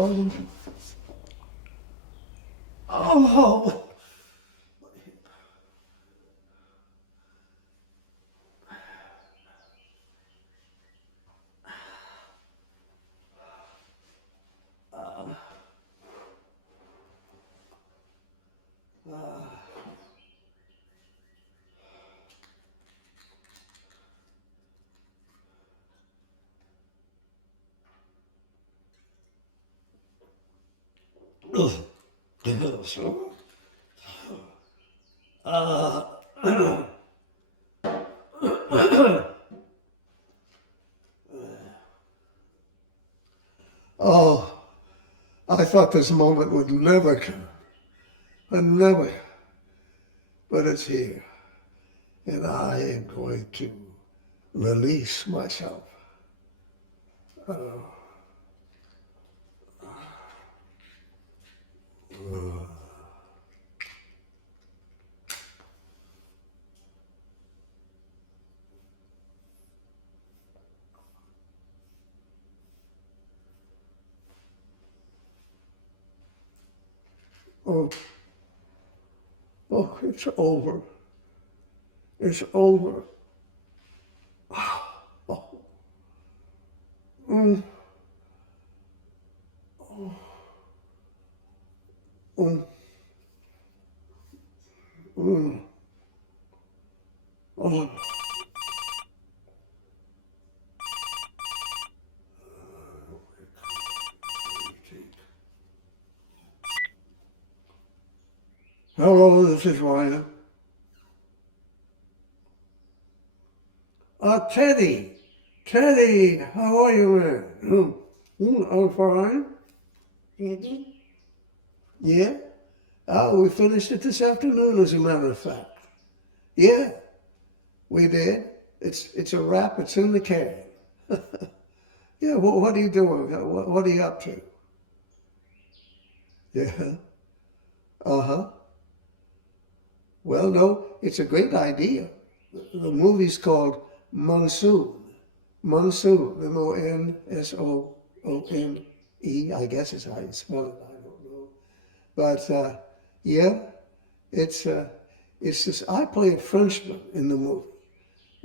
Oh, oh, oh, I thought this moment would never come, and never, but it's here, and I am going to release myself. Oh, oh, it's over. It's over. Oh, mm, mm, mm, oh. Hello, this is Ryan. Teddy. Teddy, how are you, man? I'm fine. Ready? Yeah? Oh, we finished it this afternoon, as a matter of fact. Yeah, we did. It's a wrap. It's in the can. Yeah, what are you doing? What are you up to? Yeah. Uh-huh. Well, no, it's a great idea. The movie's called Monsoon. Monsoon, Monsoone, I guess is how you spell it, I don't know. But yeah, it's this, I play a Frenchman in the movie.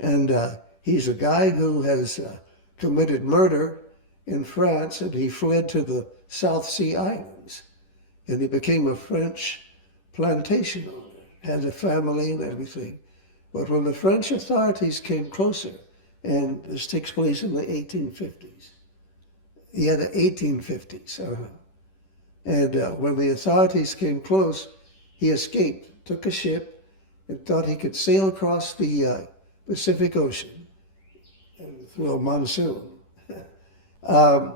And he's a guy who has committed murder in France, and he fled to the South Sea Islands. And he became a French plantation owner, had a family and everything. But when the French authorities came closer, and this takes place in the 1850s, yeah, the 1850s. And when the authorities came close, he escaped, took a ship, and thought he could sail across the Pacific Ocean through a monsoon. um,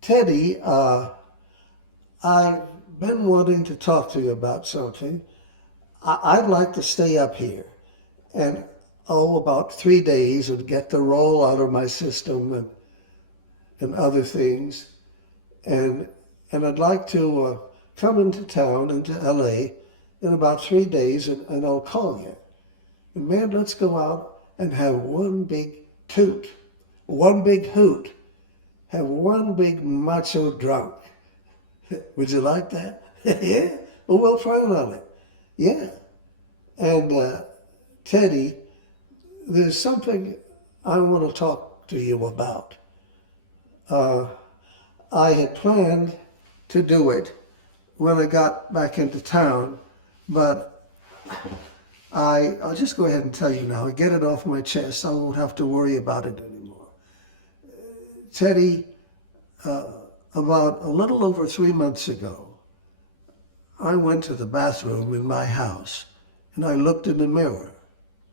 Teddy, I've been wanting to talk to you about something. I'd like to stay up here and, about 3 days and get the roll out of my system and other things. And I'd like to come into town, into LA, in about 3 days, and I'll call you. And man, let's go out and have one big toot, one big hoot, have one big macho drunk. Would you like that? Yeah? Well, we'll plan on it. Yeah. And Teddy, there's something I want to talk to you about. I had planned to do it when I got back into town, but I'll just go ahead and tell you now, get it off my chest. I won't have to worry about it anymore. Teddy, about a little over 3 months ago, I went to the bathroom in my house and I looked in the mirror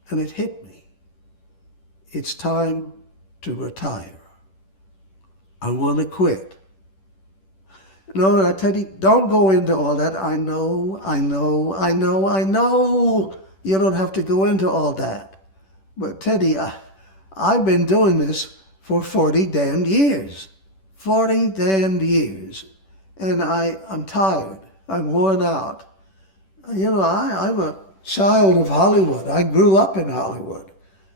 and it hit me. It's time to retire. I want to quit. No, Teddy, don't go into all that. I know. You don't have to go into all that. But Teddy, I've been doing this for 40 damned years. 40 damned years. And I'm tired. I'm worn out. You know, I'm a child of Hollywood. I grew up in Hollywood.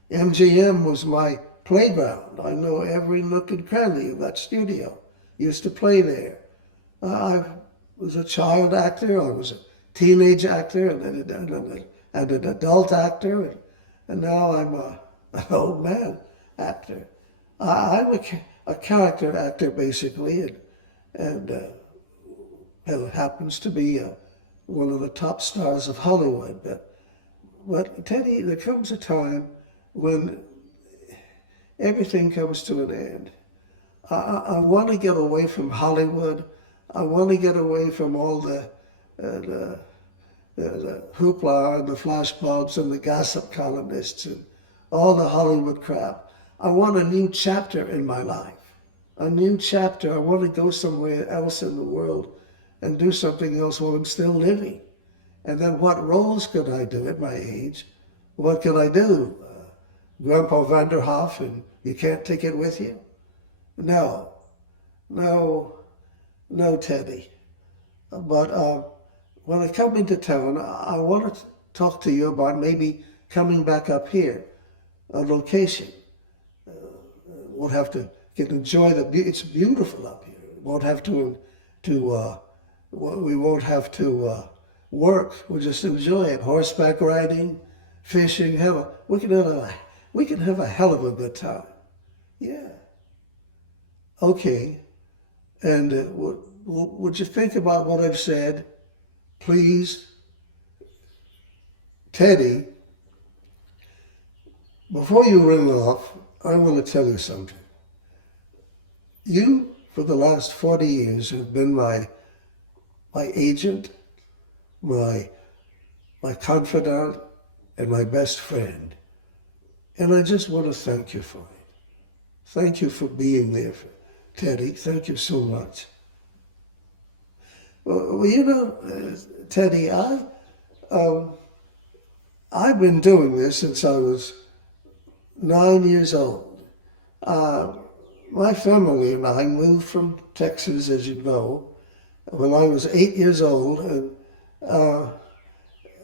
MGM was my playground. I know every nook and cranny of that studio. used to play there. I was a child actor, I was a teenage actor, and an adult actor, and now I'm an old man actor. I'm a character actor, basically, and it happens to be one of the top stars of Hollywood. But Teddy, there comes a time when everything comes to an end. I want to get away from Hollywood. I want to get away from all the hoopla and the flashbulbs and the gossip columnists and all the Hollywood crap. I want a new chapter in my life. A new chapter. I want to go somewhere else in the world and do something else while I'm still living. And then what roles could I do at my age? What could I do? Grandpa Vanderhoff and You Can't Take It With You? No, Teddy. But when I come into town, I want to talk to you about maybe coming back up here, a location. Won't have to enjoy it's beautiful up here. Won't have we won't have to work. We'll just enjoy it. Horseback riding, fishing. We can have a hell of a good time. Yeah. Okay. And would you think about what I've said? Please, Teddy, before you ring off, I want to tell you something. You, for the last 40 years, have been my agent, my confidant, and my best friend. And I just want to thank you for it. Thank you for being there, Teddy. Thank you so much. Well, you know, Teddy, I've been doing this since I was 9 years old. My family and I moved from Texas, as you know, when I was 8 years old, and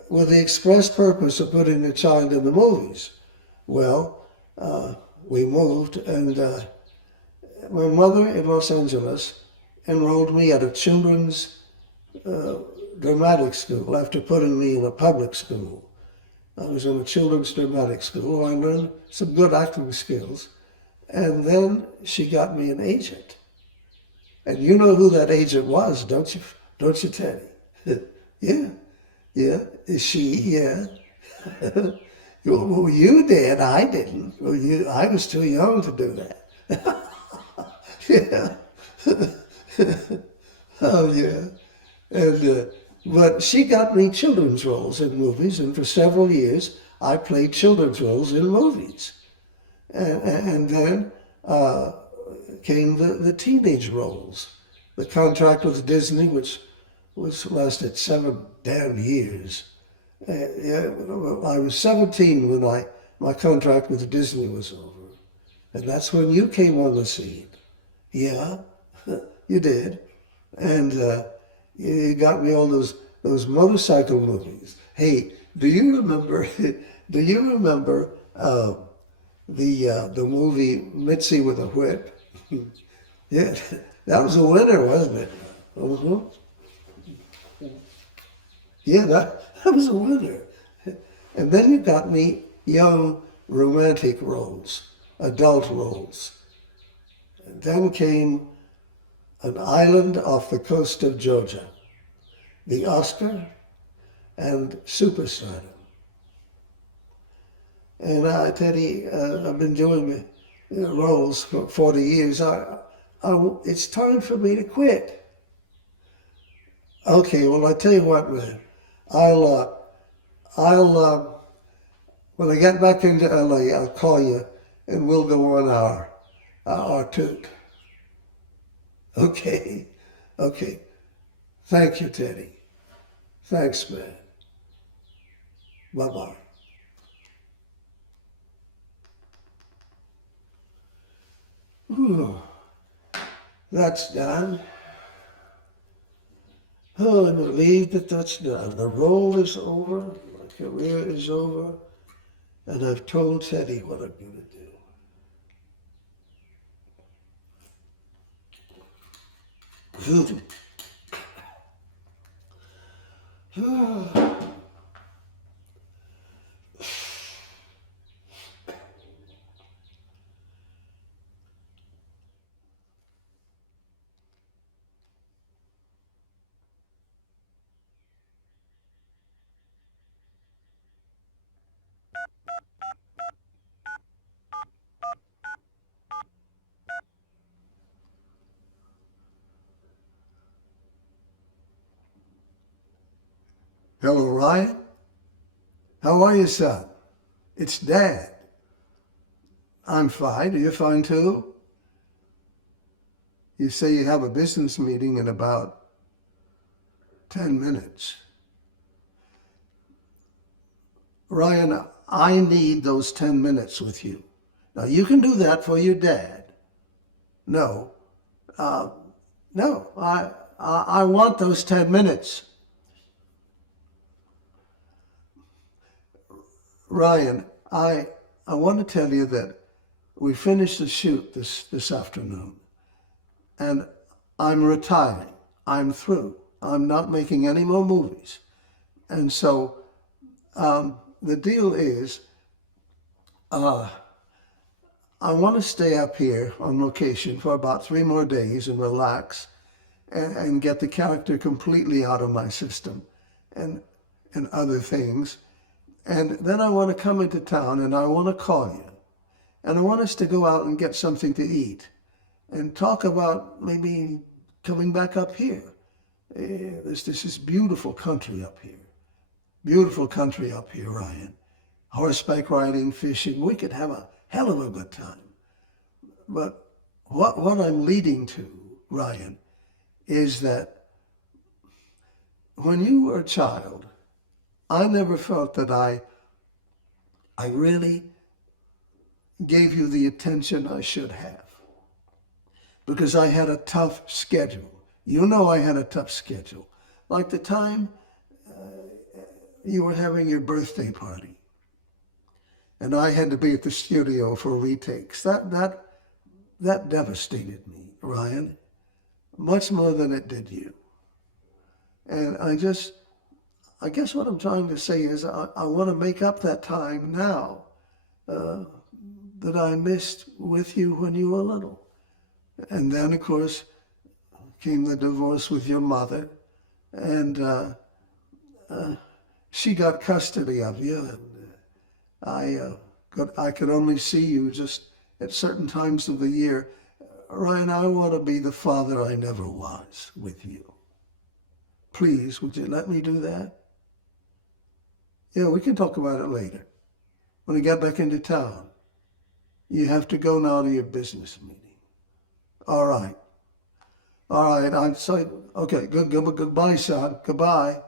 with the express purpose of putting the child in the movies. Well, we moved, and my mother in Los Angeles enrolled me at a children's dramatic school after putting me in a public school. I was in a children's dramatic school. I learned some good acting skills. And then she got me an agent. And you know who that agent was, don't you? Don't you, Teddy? Yeah. Is she? Yeah. Well, you did. I didn't. Well, I was too young to do that. Yeah. Oh, yeah. And but she got me children's roles in movies, and for several years I played children's roles in movies. And then came the teenage roles. The contract with Disney, which lasted 7 damn years. I was 17 when my contract with Disney was over. And that's when you came on the scene. Yeah, you did. And you got me all those motorcycle movies. Hey, do you remember the movie Mitzi with a Whip? Yeah, that was a winner, wasn't it? Uh-huh. Yeah, that was a winner. And then you got me young romantic roles, adult roles. And then came An Island Off the Coast of Georgia, The Oscar, and Superstardom. And Teddy, I've been doing roles for 40 years. It's time for me to quit. Okay, well, I tell you what, man. I'll when I get back into LA, I'll call you and we'll go on our toot. Okay. Thank you, Teddy. Thanks, man. Bye-bye. Whew. That's done. Oh, I'm relieved that that's done. The role is over, my career is over, and I've told Teddy what I'm going to do. Hello, Ryan. How are you, son? It's Dad. I'm fine. Are you fine too? You say you have a business meeting in about 10 minutes. Ryan, I need those 10 minutes with you. Now, you can do that for your dad. No, no, I want those 10 minutes. Ryan, I want to tell you that we finished the shoot this afternoon, and I'm retiring. I'm through. I'm not making any more movies. And so the deal is I want to stay up here on location for about 3 more days and relax and get the character completely out of my system and other things. And then I want to come into town and I want to call you. And I want us to go out and get something to eat and talk about maybe coming back up here. This is beautiful country up here. Beautiful country up here, Ryan. Horseback riding, fishing. We could have a hell of a good time. But what I'm leading to, Ryan, is that when you were a child, I never felt that I really gave you the attention I should have, because I had a tough schedule. You know I had a tough schedule. Like the time you were having your birthday party, and I had to be at the studio for retakes. That devastated me, Ryan, much more than it did you. And I guess what I'm trying to say is I want to make up that time now that I missed with you when you were little. And then, of course, came the divorce with your mother, and she got custody of you, and I could only see you just at certain times of the year. Ryan, I want to be the father I never was with you. Please, would you let me do that? Yeah, we can talk about it later. When I get back into town. You have to go now to your business meeting. All right. All right, I'm sorry. Okay, goodbye, son. Goodbye.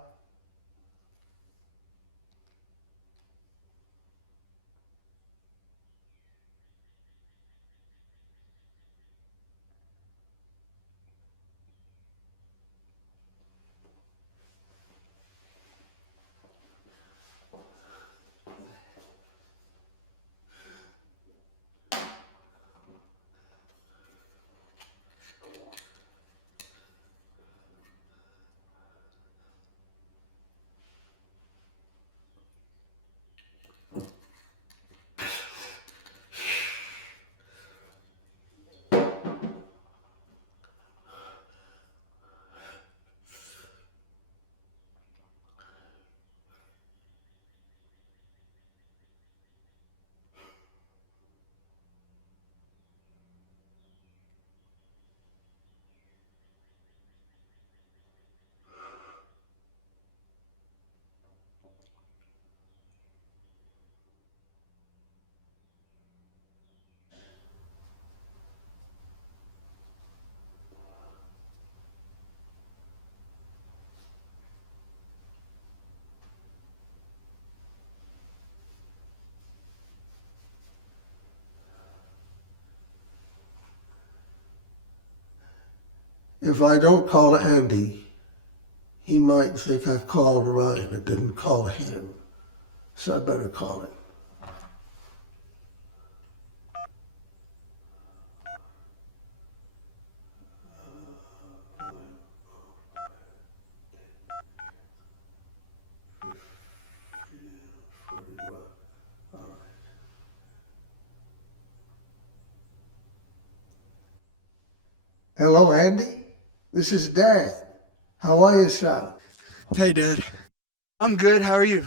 If I don't call Andy, he might think I've called Ryan and didn't call him. So I better call him. Hello, Andy. This is Dad. How are you, son? Hey, Dad. I'm good. How are you?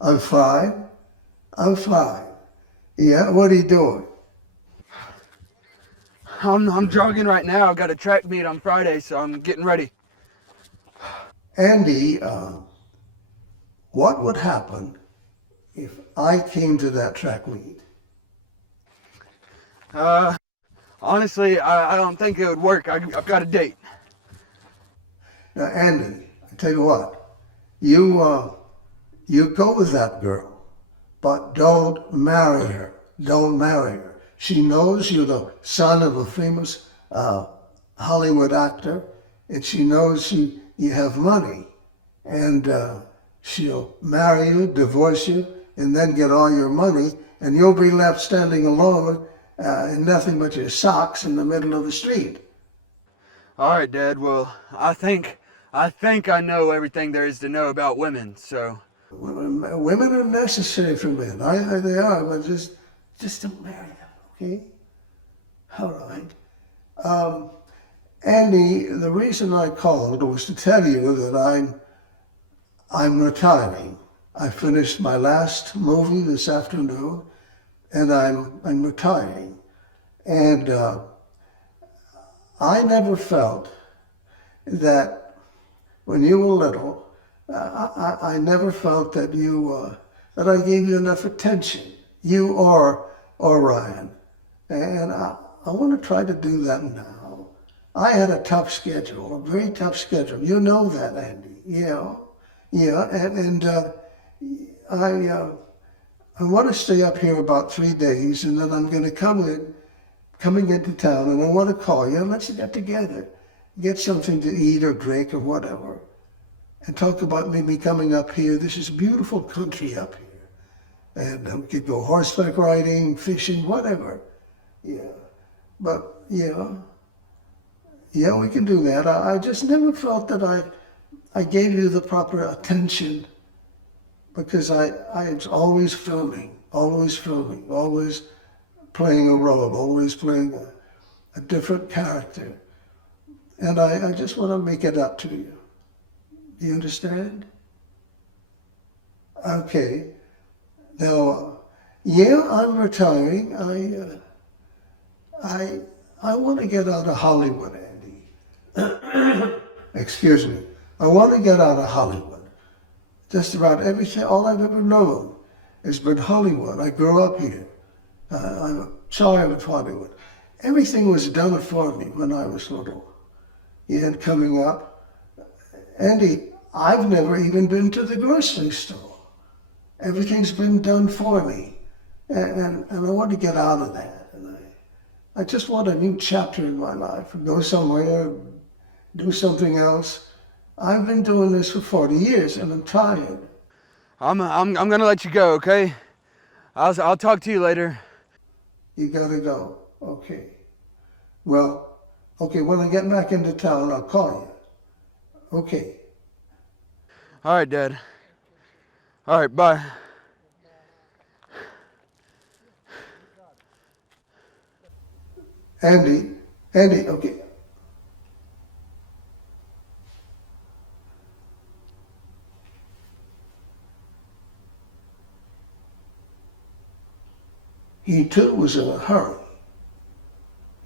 I'm fine. I'm fine. Yeah, what are you doing? I'm jogging right now. I've got a track meet on Friday, so I'm getting ready. Andy, what would happen if I came to that track meet? Honestly, I don't think it would work. I've got a date. Now, Andy, I tell you what, you go with that girl, but don't marry her. Don't marry her. She knows you're the son of a famous Hollywood actor, and she knows you have money, and she'll marry you, divorce you, and then get all your money, and you'll be left standing alone in nothing but your socks in the middle of the street. All right, Dad. Well, I think I know everything there is to know about women. So, Women are necessary for men. They are, but just don't marry them, okay? All right. Andy, the reason I called was to tell you that I'm retiring. I finished my last movie this afternoon, and I'm retiring. And I never felt that when you were little, I never felt that that I gave you enough attention, you or Ryan. And I want to try to do that now. I had a tough schedule, a very tough schedule. You know that, Andy. Yeah. And I want to stay up here about 3 days, and then I'm going to coming into town, and I want to call you, and let's get together, get something to eat or drink or whatever, and talk about maybe coming up here. This is beautiful country up here, and we could go horseback riding, fishing, whatever. Yeah, but yeah, we can do that. I just never felt that I gave you the proper attention, because I was always filming, always playing a role, always playing a different character. And I just want to make it up to you. Do you understand? Okay. Now, I'm retiring. I want to get out of Hollywood, Andy. Excuse me. I want to get out of Hollywood. Just about everything, all I've ever known has been Hollywood. I grew up here. I'm a child of Hollywood. Everything was done for me when I was little. And coming up, Andy, I've never even been to the grocery store. Everything's been done for me. And I want to get out of that. And I just want a new chapter in my life. Go somewhere, do something else. I've been doing this for 40 years, and I'm tired. I'm gonna let you go. Okay. I'll talk to you later. You gotta go. Okay. Well, okay, when I get back into town, I'll call you. Okay. All right, Dad. All right. Bye. Andy, okay. He too was in a hurry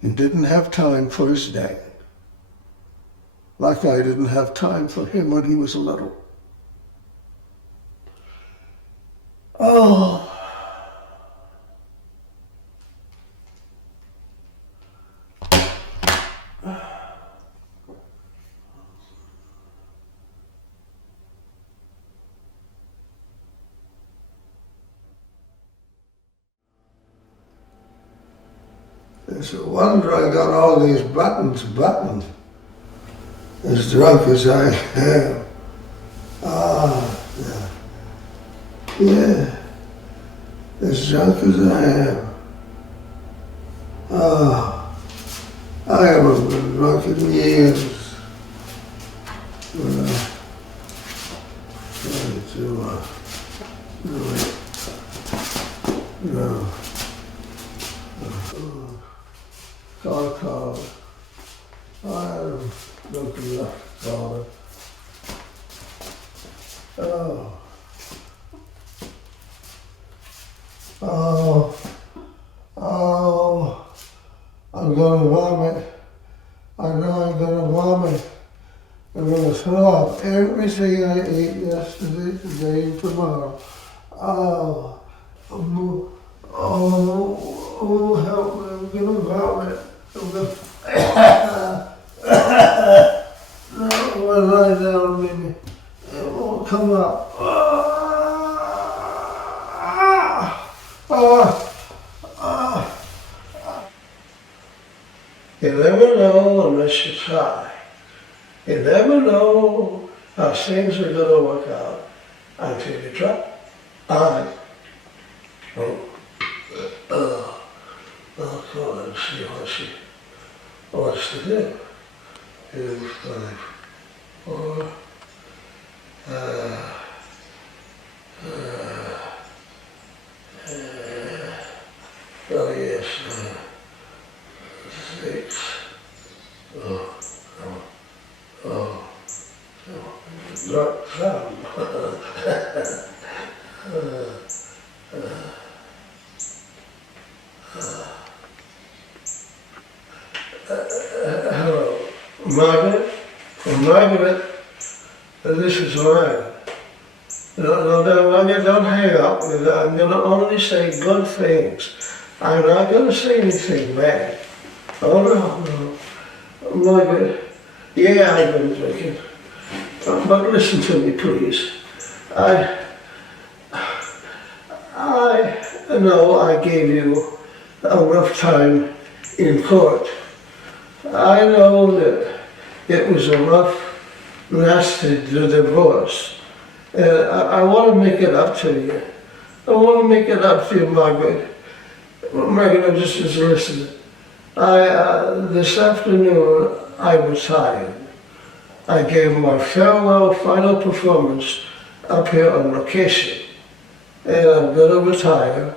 and didn't have time for his dad, like I didn't have time for him when he was little. Oh. It's a wonder I got all these buttons buttoned, as drunk as I am. Yeah, as drunk as I am. I haven't been drunk in years. Trying to do it. No. Call. I'm looking up, Father. Oh. Oh. Oh. I'm gonna vomit. I know I'm gonna vomit. I'm gonna throw up everything I ate yesterday, today, and tomorrow. Oh. Oh. Oh, help me. I'm gonna vomit. I'm gonna... No, I'm gonna lie down, maybe. It won't come up. You never know unless you try. You never know how things are going to work out until you try. I'll call her and see what she wants to do. 2, 5, 4. Oh yes, 6. Not some. Hello, Margaret? Margaret, this is Ryan. No, Margaret, don't hang up. I'm going to only say good things. I'm not going to say anything bad. Oh, no. Margaret, yeah, I've been drinking. But listen to me, please. I know I gave you a rough time in court. I know that it was a rough, nasty divorce. And I want to make it up to you. I want to make it up to you, Margaret. Margaret, just listen. This afternoon, I was tired. I gave my farewell final performance up here on location. And I'm going to retire.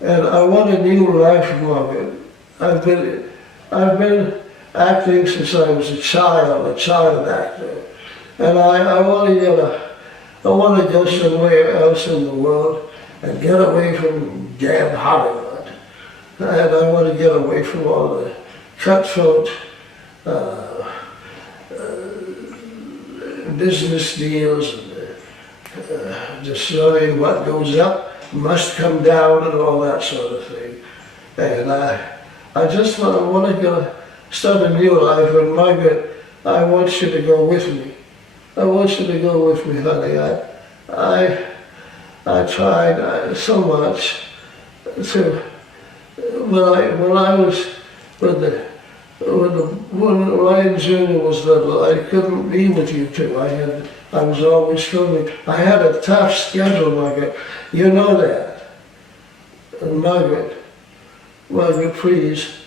And I want a new life, Margaret. I've been acting since I was a child actor. And I want to go somewhere else in the world and get away from damn Hollywood. And I want to get away from all the cutthroat business deals and just knowing what goes up must come down and all that sort of thing. And I just want to go start a new life. And Margaret, I want you to go with me. I want you to go with me, honey. I tried so much to when Ryan Jr. was little, I couldn't be with you two. I was always filming. I had a tough schedule, Margaret. You know that. And Margaret, please,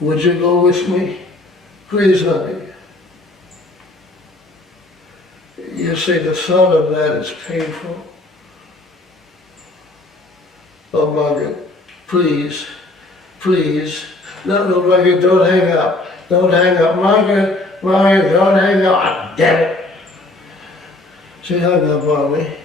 would you go with me? Please, honey. You see, the thought of that is painful. Oh, Margaret, please. No, Margaret, don't hang up. Don't hang up. Margaret, don't hang up. Ah, damn it. She hung up on me.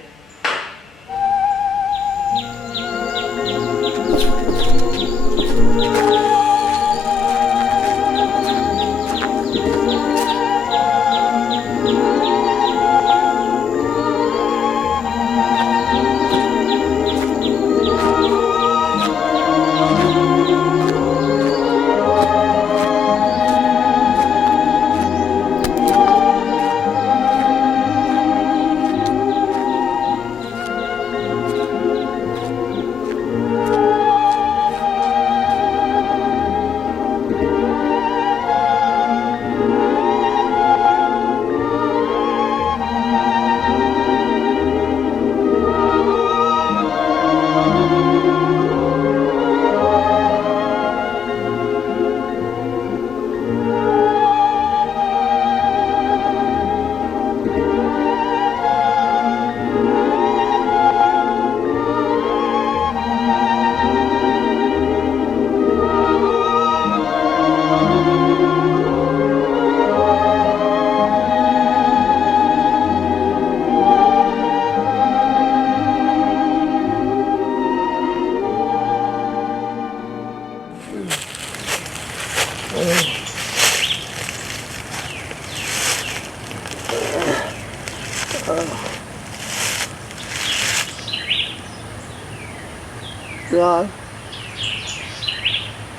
God,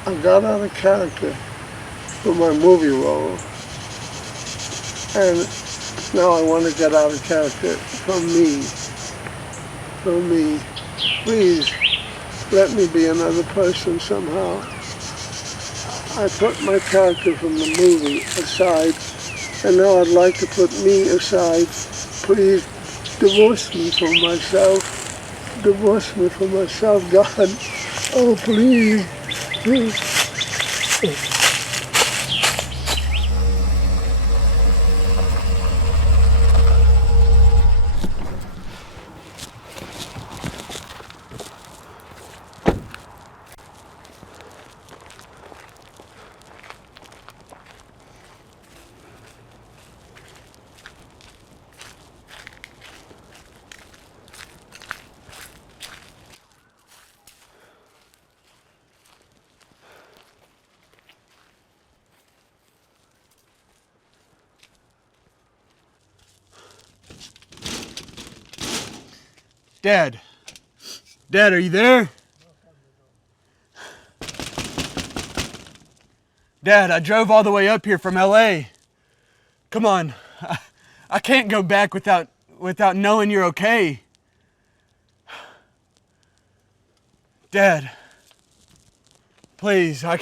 I got out of character for my movie role, and now I want to get out of character for me. For me. Please, let me be another person somehow. I put my character from the movie aside, and now I'd like to put me aside. Please, divorce me from myself. Divorce me from myself, God. Oh, please. Dad. Dad, are you there? Dad, I drove all the way up here from LA. Come on. I can't go back without knowing you're okay. Dad. Please, when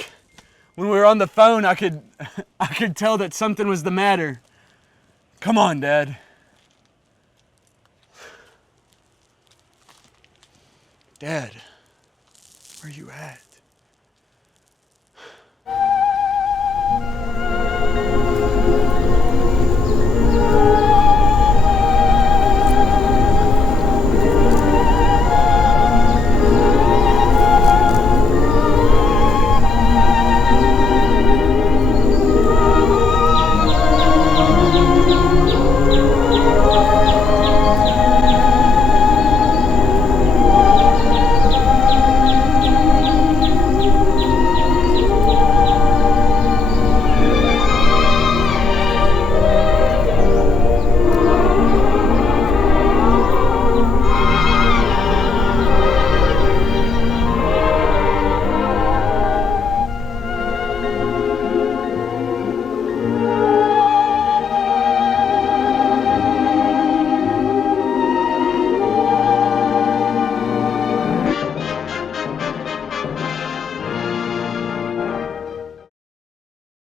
we were on the phone, I could tell that something was the matter. Come on, Dad. Dad, where you at?